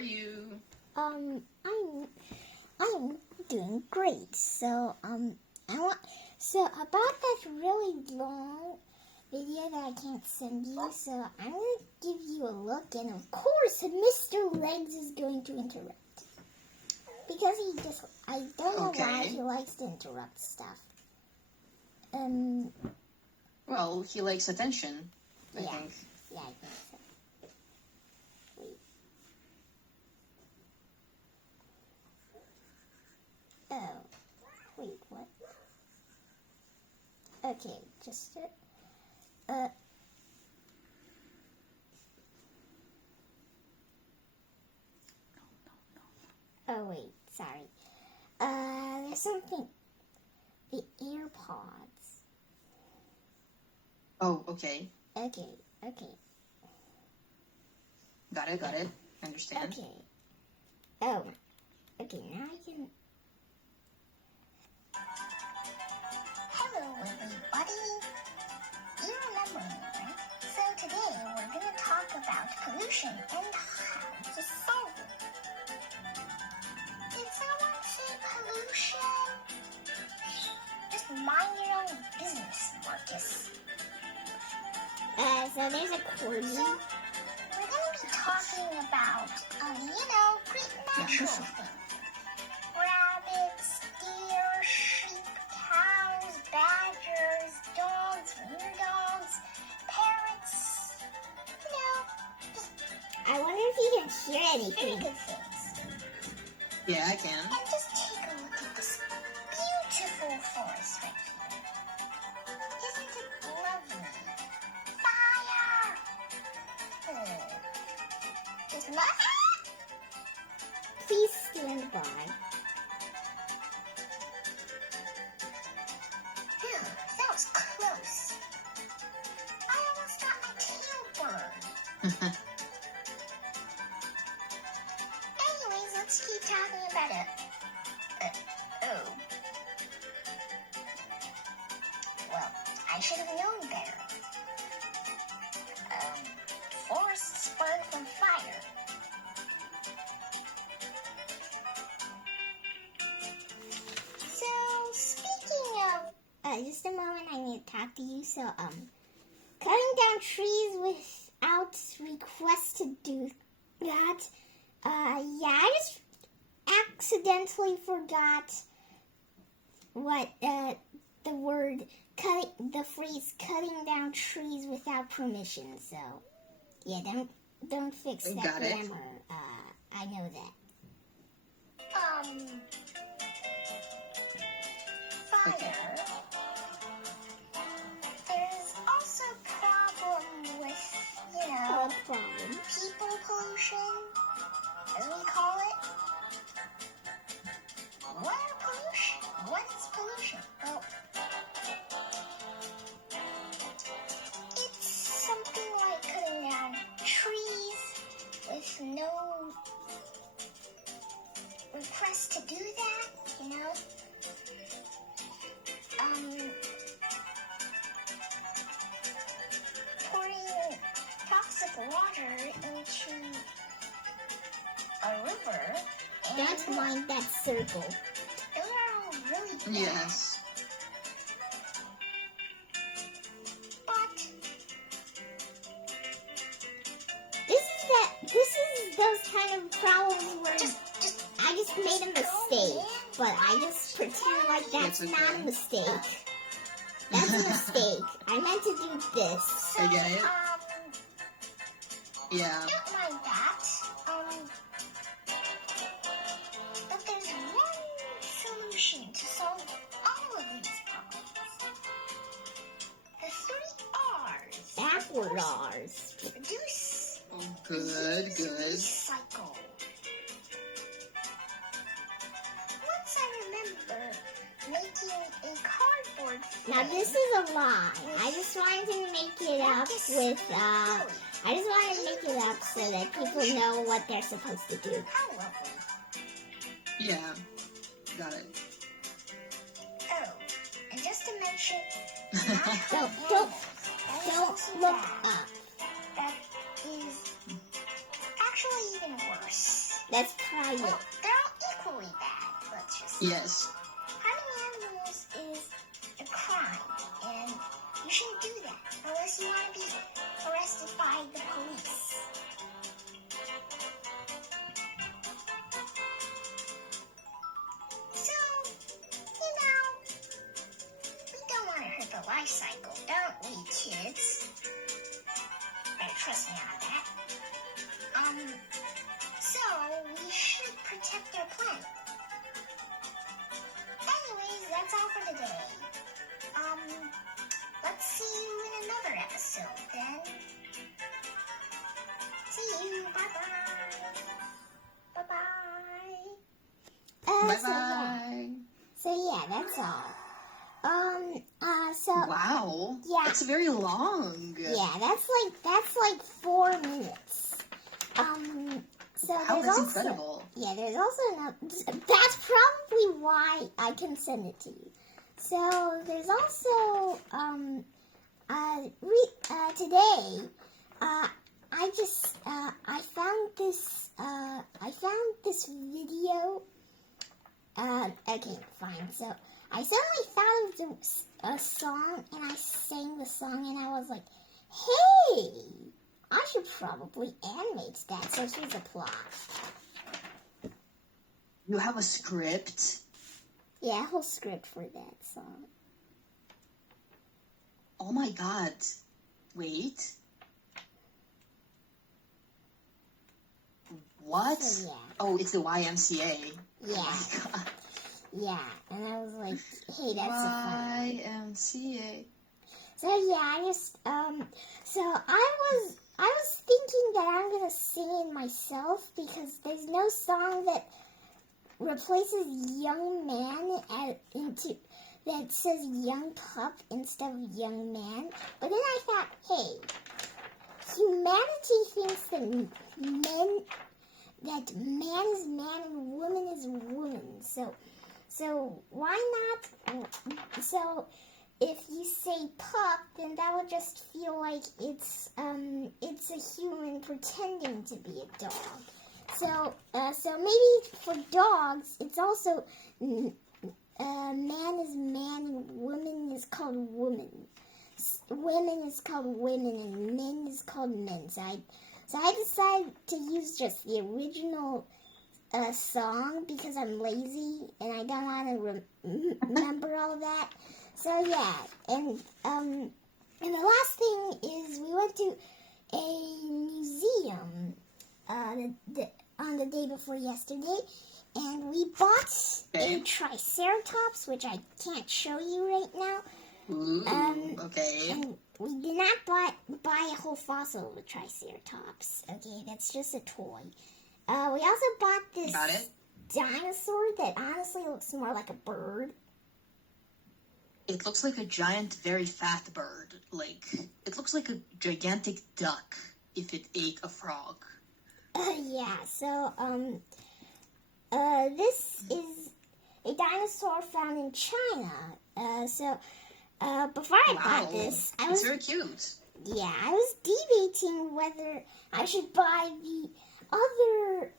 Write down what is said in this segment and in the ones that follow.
are you? I'm doing great. So about that really long video that I can't send you, so I'm gonna give you a look, and of course Mr. Legs is going to interrupt. Because I don't know why he likes to interrupt stuff. Well, he likes attention, I think. Yeah, I think so. Wait. Oh. Wait, what? Okay, just Oh wait, sorry. There's something. The AirPods. Oh, okay. Okay. Got it. Understand. Okay. Oh. Okay, now I can. Hello, everybody. You remember me, right? So today we're going to talk about pollution and how to solve it. Did someone say pollution? Just mind your own business, Marcus. So there's a corgi. So, we're going to be talking about, great natural things. Rabbits, deer, sheep, cows, badgers, dogs, wiener dogs, parrots, I wonder if you can hear very anything. good things. Yeah, I can. And just take a look at this beautiful forest right here. Isn't it lovely? Fire! Just Please stand by. that was close. I almost got my tail burned. Anyways, let's keep talking about it. Well, I should have known better. Forests burn from fire. So, speaking of... Just a moment, I need to talk to you. So, cutting down trees without request to do that. I just accidentally forgot what, the phrase cutting down trees without permission. So, yeah, don't fix that Got it. grammar. I know that. Fire. Okay. There's also a problem with, No problem. people pollution, as we call it. Water pollution. What is pollution? Well, it's something like cutting down trees with no request to do that, pouring toxic water into a river. Don't mind that circle. Those are all really bad. Yes. But This is those kind of problems where just I just made a mistake, but I just pretend like that's It's not a okay. mistake. That's a mistake. I meant to do this. I get it. Yeah. Don't mind that. But there's one solution to solve all of these problems. The 3 R's. Backward R's. Reduce. Oh, good. Recycle. Once I remember making a cardboard frame. Now this is a lie. I just wanted to make it up with, I just wanted to make it up so that people know what they're supposed to do. How lovely. Yeah. Got it. Oh, and just to mention, Don't look up. That is actually even worse. yeah. Well, they're all equally bad, let's just say. Yes. Harming animals is a crime, and you shouldn't do that unless you want to be arrested by the police. So, we don't want to hurt the life cycle, don't we, kids? Better trust me on that. So we should protect our planet. Anyways, that's all for today. Let's see you in another episode then. See you. Bye-bye. Bye-bye. Bye-bye. So yeah, that's all. So Wow. Yeah. It's very long. yeah, that's like 4 minutes. So Wow, there's that's also incredible. yeah, there's also that's probably why I can send it to you. So there's also today I found this video. Okay, fine. So I suddenly found a song and I sang the song and I was like, hey, I should probably animate that. So here's a plot. You have a script? Yeah, a whole script for that song. Oh my god. Wait. What? So, yeah. Oh, it's the YMCA. Yeah, Oh my god. yeah. And I was like, hey, that's a fun. YMCA. So yeah, so I was thinking that I'm gonna sing it myself because there's no song that replaces young man that says young pup instead of young man. But then I thought, hey, humanity thinks that man is man and woman is woman. So why not? So if you say pup, then that would just feel like it's a human pretending to be a dog. So maybe for dogs, it's also man is man and woman is called woman. Women is called women and men is called men. So I decided to use just the original song because I'm lazy and I don't want to remember all that. So yeah, and the last thing is we went to a museum on the day before yesterday, and we bought a Triceratops, which I can't show you right now. Ooh, okay. And we did not buy a whole fossil of a Triceratops. Okay, that's just a toy. We also bought this Got it. dinosaur that honestly looks more like a bird. It looks like a giant, very fat bird. Like, it looks like a gigantic duck if it ate a frog. Yeah, so, this is a dinosaur found in China. Before I bought this, It's very cute. yeah, I was debating whether I should buy the other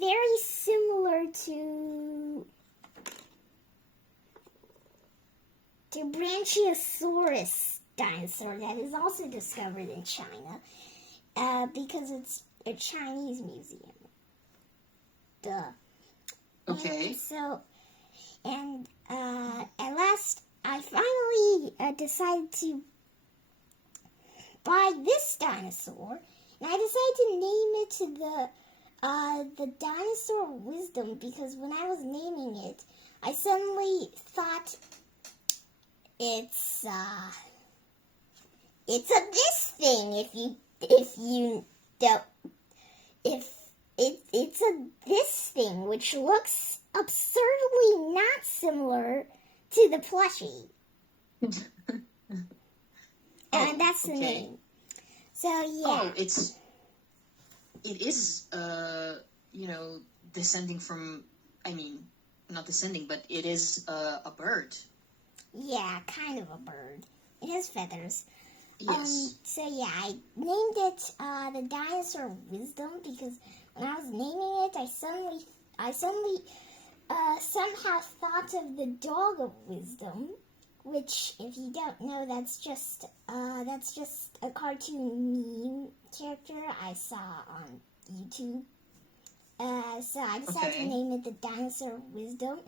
very similar to Brachiosaurus dinosaur that is also discovered in China, because it's a Chinese museum. Duh. Okay. And at last, I finally decided to buy this dinosaur, and I decided to name it the dinosaur wisdom because when I was naming it, I suddenly thought it's a this thing it's a this thing which looks absurdly not similar to the plushie. And that's the name. So yeah. Oh, it is, descending from, not descending, but it is a bird. Yeah, kind of a bird. It has feathers. Yes. So yeah, I named it the Dinosaur Wisdom because when I was naming it, I suddenly somehow thought of the Dog of Wisdom, which, if you don't know, that's just a cartoon meme character I saw on YouTube. So I decided to Okay. name it the Dinosaur of Wisdom,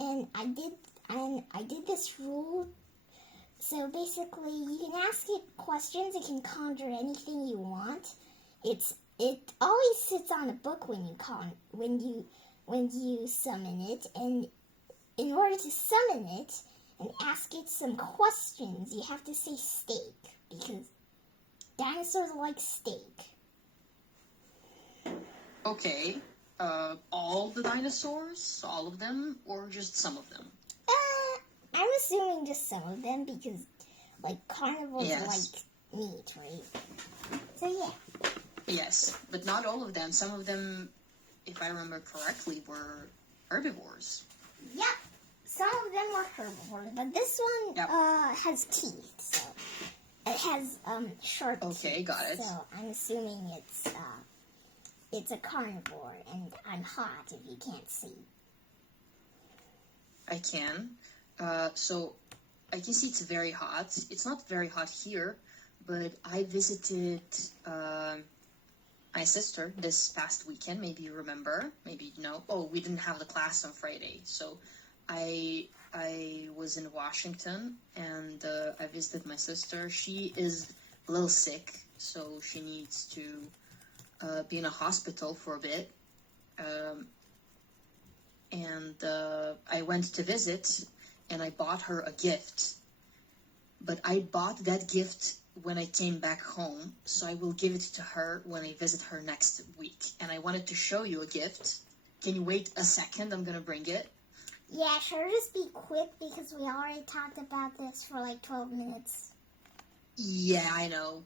and I did this rule. So basically, you can ask it questions. It can conjure anything you want. It always sits on a book when you summon it, and in order to summon it and ask it some questions, you have to say steak, because dinosaurs like steak. Okay. All the dinosaurs? All of them? Or just some of them? I'm assuming just some of them, because, like, carnivores Yes. like meat, right? So, yeah. Yes, but not all of them. Some of them, if I remember correctly, were herbivores. Yep. Some of them are herbivores, but this one Yep. has teeth, so it has sharp teeth. Okay, got it. So I'm assuming it's a carnivore, and I'm hot if you can't see. I can. So I can see it's very hot. It's not very hot here, but I visited my sister this past weekend. Maybe you remember, maybe no. Oh, we didn't have the class on Friday, so I was in Washington and I visited my sister. She is a little sick, so she needs to be in a hospital for a bit. And I went to visit, and I bought her a gift. But I bought that gift when I came back home, so I will give it to her when I visit her next week. And I wanted to show you a gift. Can you wait a second? I'm gonna bring it. Yeah, sure, just be quick, because we already talked about this for like 12 minutes. Yeah, I know.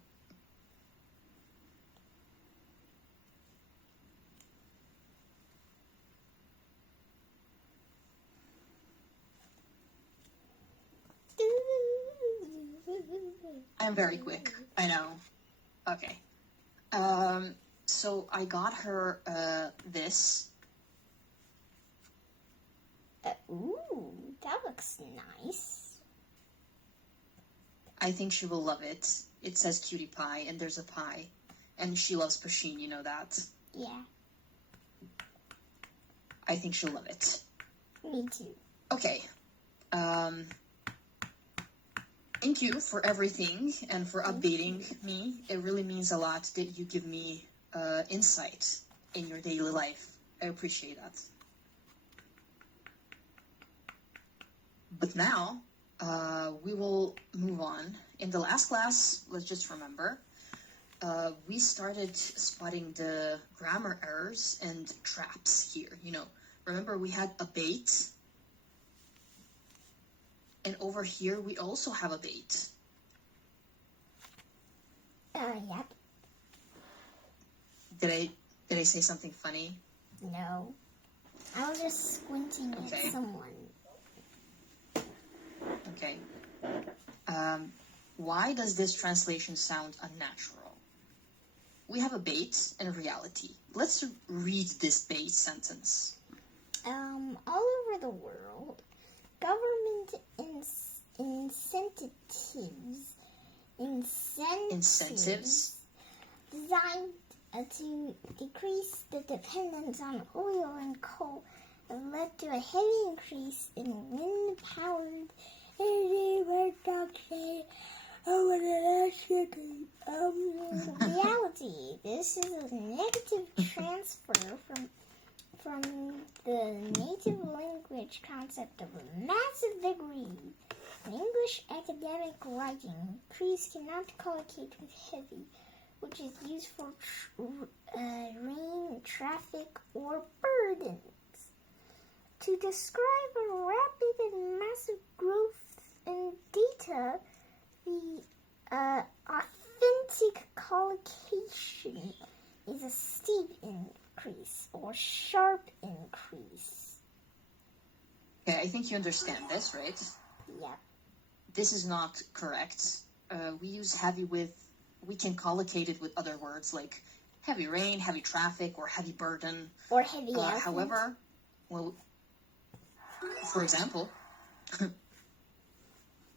I'm very quick. I know. Okay. So I got her this. Ooh, that looks nice. I think she will love it. It says cutie pie, and there's a pie. And she loves Pusheen, you know that. Yeah, I think she'll love it. me too. Okay. Thank you for everything and for updating me. It really means a lot that you give me insight in your daily life. I appreciate that. But now, we will move on. In the last class, let's just remember, we started spotting the grammar errors and traps here. You know, remember we had a bait, and over here we also have a bait. Yep. Did I say something funny? No. I was just squinting Okay. at someone. Okay. Why does this translation sound unnatural? We have a bait and a reality. Let's read this bait sentence. All over the world, government incentives designed to decrease the dependence on oil and coal have led to a heavy increase in wind-powered energy production over the last decade. Reality, this is a negative transfer from the native language concept of a massive degree. In English academic writing, trees cannot collocate with heavy, which is used for rain, traffic, or burdens. To describe a rapid and massive growth in data, the authentic collocation is a steep increase or sharp increase. Okay, I think you understand this, right? Yep. This is not correct. We use heavy with, we can collocate it with other words like heavy rain, heavy traffic, or heavy burden. Or heavy elephant. However, well, for example,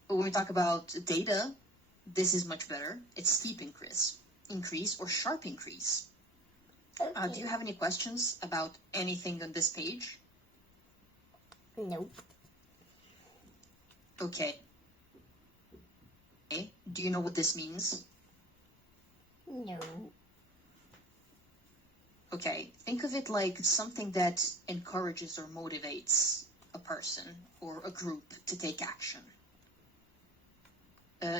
when we talk about data, this is much better. It's steep increase or sharp increase. Okay. Do you have any questions about anything on this page? Nope. Okay. Do you know what this means? No. Okay, think of it like something that encourages or motivates a person or a group to take action.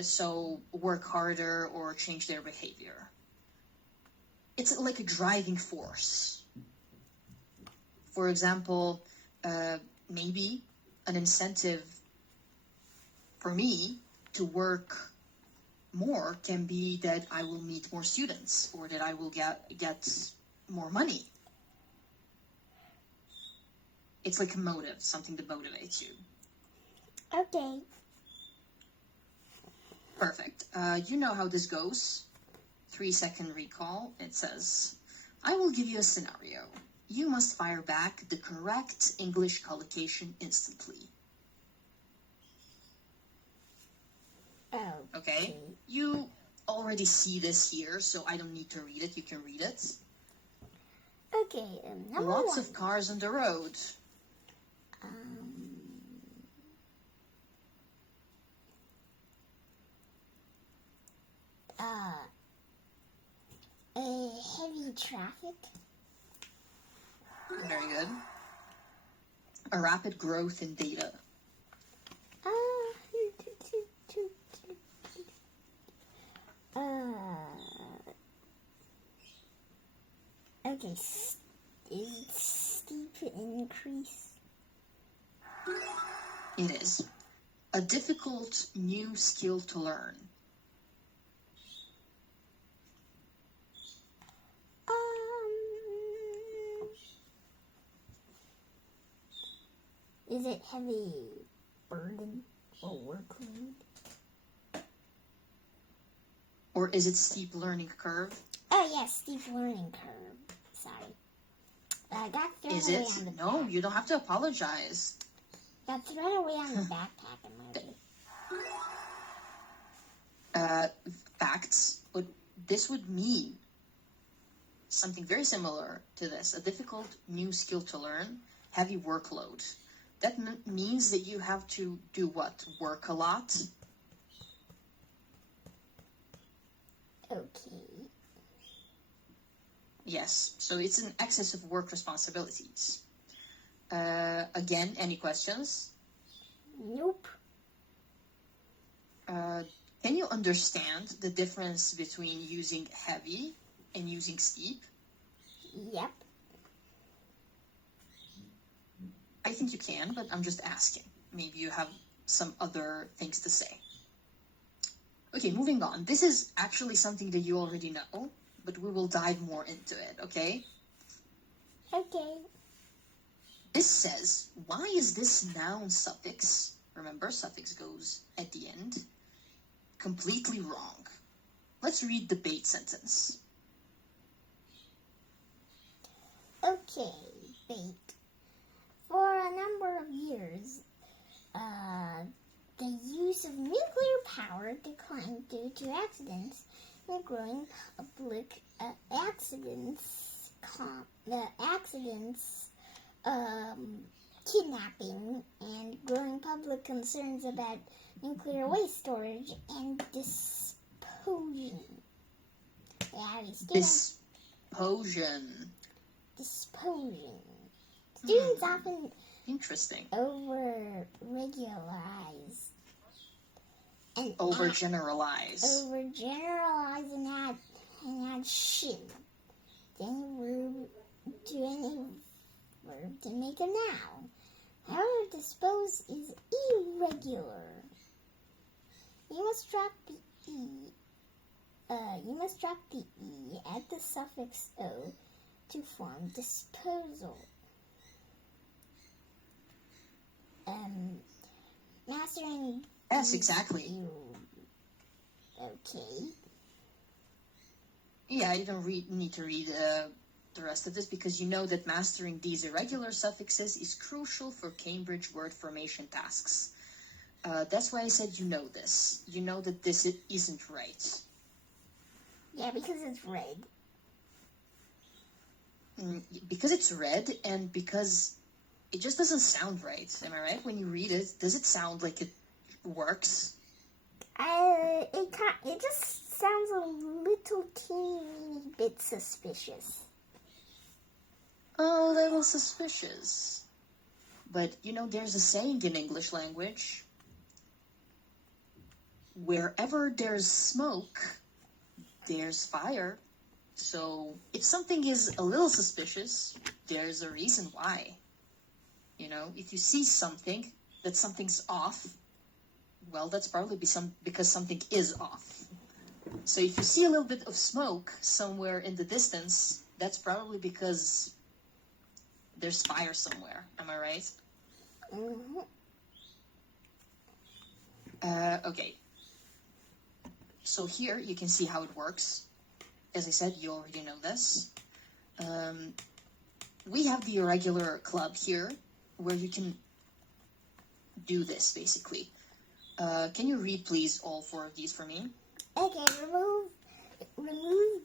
So work harder or change their behavior. It's like a driving force. For example, maybe an incentive for me to work more can be that I will meet more students or that I will get more money. It's like a motive, something that motivates you. Okay. Perfect. You know how this goes. 3-second recall. It says, I will give you a scenario. You must fire back the correct English collocation instantly. Okay? You already see this here, so I don't need to read it. You can read it. Okay, number Lots one. of cars on the road. Heavy traffic. Very good. A rapid growth in data. Okay, steep increase. It is. A difficult new skill to learn. Is it heavy burden or workload? Or is it steep learning curve? Oh yes, steep learning curve. Sorry. I got thrown Is away it? on the No, back. you don't have to apologize. Got thrown away on the backpack in my way. Facts, but this would mean something very similar to this. A difficult new skill to learn, heavy workload. That means that you have to do what? Work a lot? Okay. Yes, so it's an excess of work responsibilities. Again, any questions? Nope. Can you understand the difference between using heavy and using steep? Yep. I think you can, but I'm just asking. Maybe you have some other things to say. Okay, moving on. This is actually something that you already know, but we will dive more into it, okay? Okay. This says, why is this noun suffix, remember suffix goes at the end, completely wrong? Let's read the bait sentence. Okay, bait. For a number of years, the use of nuclear power declined due to accidents and growing public kidnapping, and growing public concerns about nuclear waste storage and disposing. Disposing. Students often Interesting. overgeneralize and add shin to any verb to make a noun. However, dispose is irregular. You must drop the e at the suffix o to form disposal. Mastering. Yes, exactly. Okay. Yeah, I didn't need to read the rest of this because you know that mastering these irregular suffixes is crucial for Cambridge word formation tasks. That's why I said you know this. You know that this isn't right. Yeah, because it's red. Because it's red and because it just doesn't sound right. Am I right? When you read it, does it sound like it works? It just sounds a little teeny bit suspicious. A little suspicious. But, you know, there's a saying in English language. Wherever there's smoke, there's fire. So, if something is a little suspicious, there's a reason why. You know, if you see something, that something's off, well, that's probably because something is off. So if you see a little bit of smoke somewhere in the distance, that's probably because there's fire somewhere. Am I right? Mm-hmm. Okay. So here you can see how it works. As I said, you already know this. We have the irregular club here where you can do this, basically. Can you read, please, all 4 of these for me? Okay, remove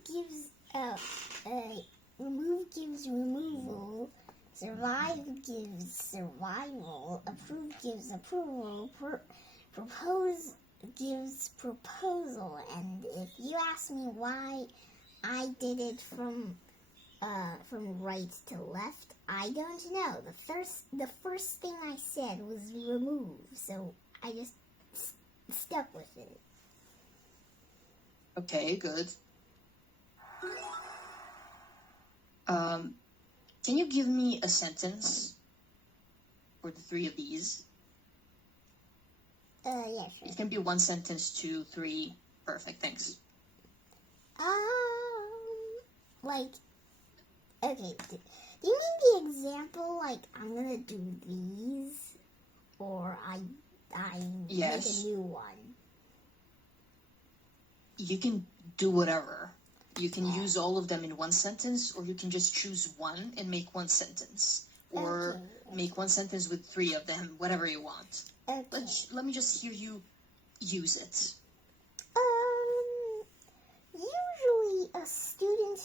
gives removal, survive gives survival, approve gives approval, propose gives proposal. And if you ask me why I did it from right to left, I don't know. The first thing I said was remove, so I just stuck with it. Okay, good. Can you give me a sentence for the 3 of these? Yeah, sure. It can be 1 sentence, 2, 3. Perfect, thanks. Like, okay, do you mean the example, like, I'm gonna do these, or I Yes. make a new one? You can do whatever. You can use all of them in 1 sentence, or you can just choose 1 and make 1 sentence. Or Okay. make 1 sentence with 3 of them, whatever you want. Okay. Let me just hear you use it. Usually a student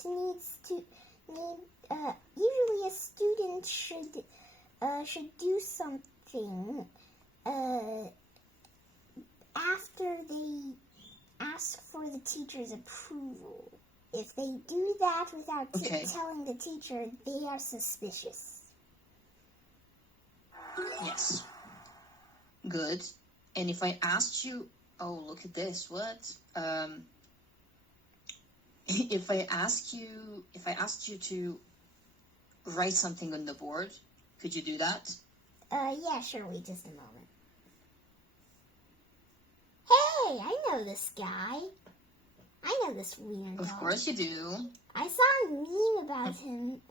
usually a student should do something after they ask for the teacher's approval. If they do that without Okay. telling the teacher, they are suspicious. Yes. Good. And if I asked you, oh, look at this, what? If I asked you to write something on the board, could you do that? Yeah, sure, wait just a moment. Hey, I know this guy. I know this weird Of dog. course you do. I saw a meme about him.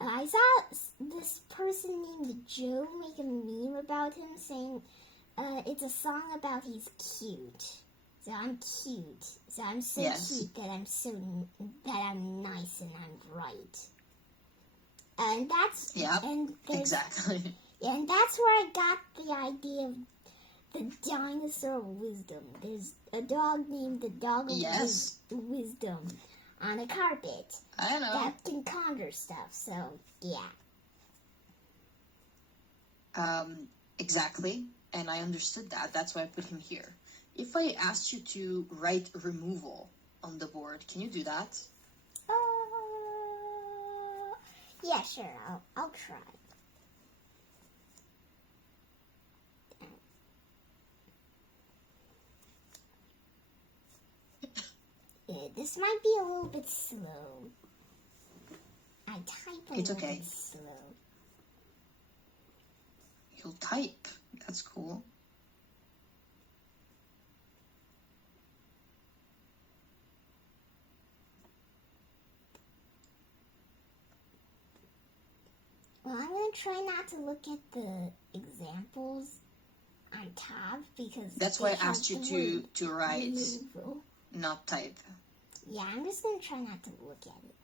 I saw this person named Joe make a meme about him saying it's a song about he's cute. So I'm cute. So I'm so Yes. cute that I'm nice and I'm right. And that's Yep, and there's- exactly. and that's where I got the idea of the dinosaur wisdom. There's a dog named the dog of Yes. wisdom on a carpet I know. that can conjure stuff. So yeah. Exactly. And I understood that. That's why I put him here. If I asked you to write removal on the board, can you do that? Yeah, sure. I'll try. Yeah, this might be a little bit slow. I type a It's little okay. bit slow. You'll type. That's cool. Well, I'm gonna try not to look at the examples on top because That's they why I have asked you the word to write, removal. not type. Yeah, I'm just gonna try not to look at it.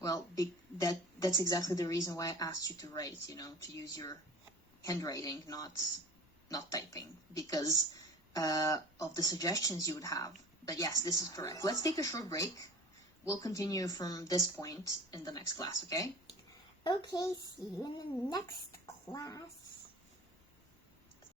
Well, that's exactly the reason why I asked you to write, to use your handwriting, not typing, because of the suggestions you would have. But yes, this is correct. Let's take a short break. We'll continue from this point in the next class, okay? Okay, see you in the next class.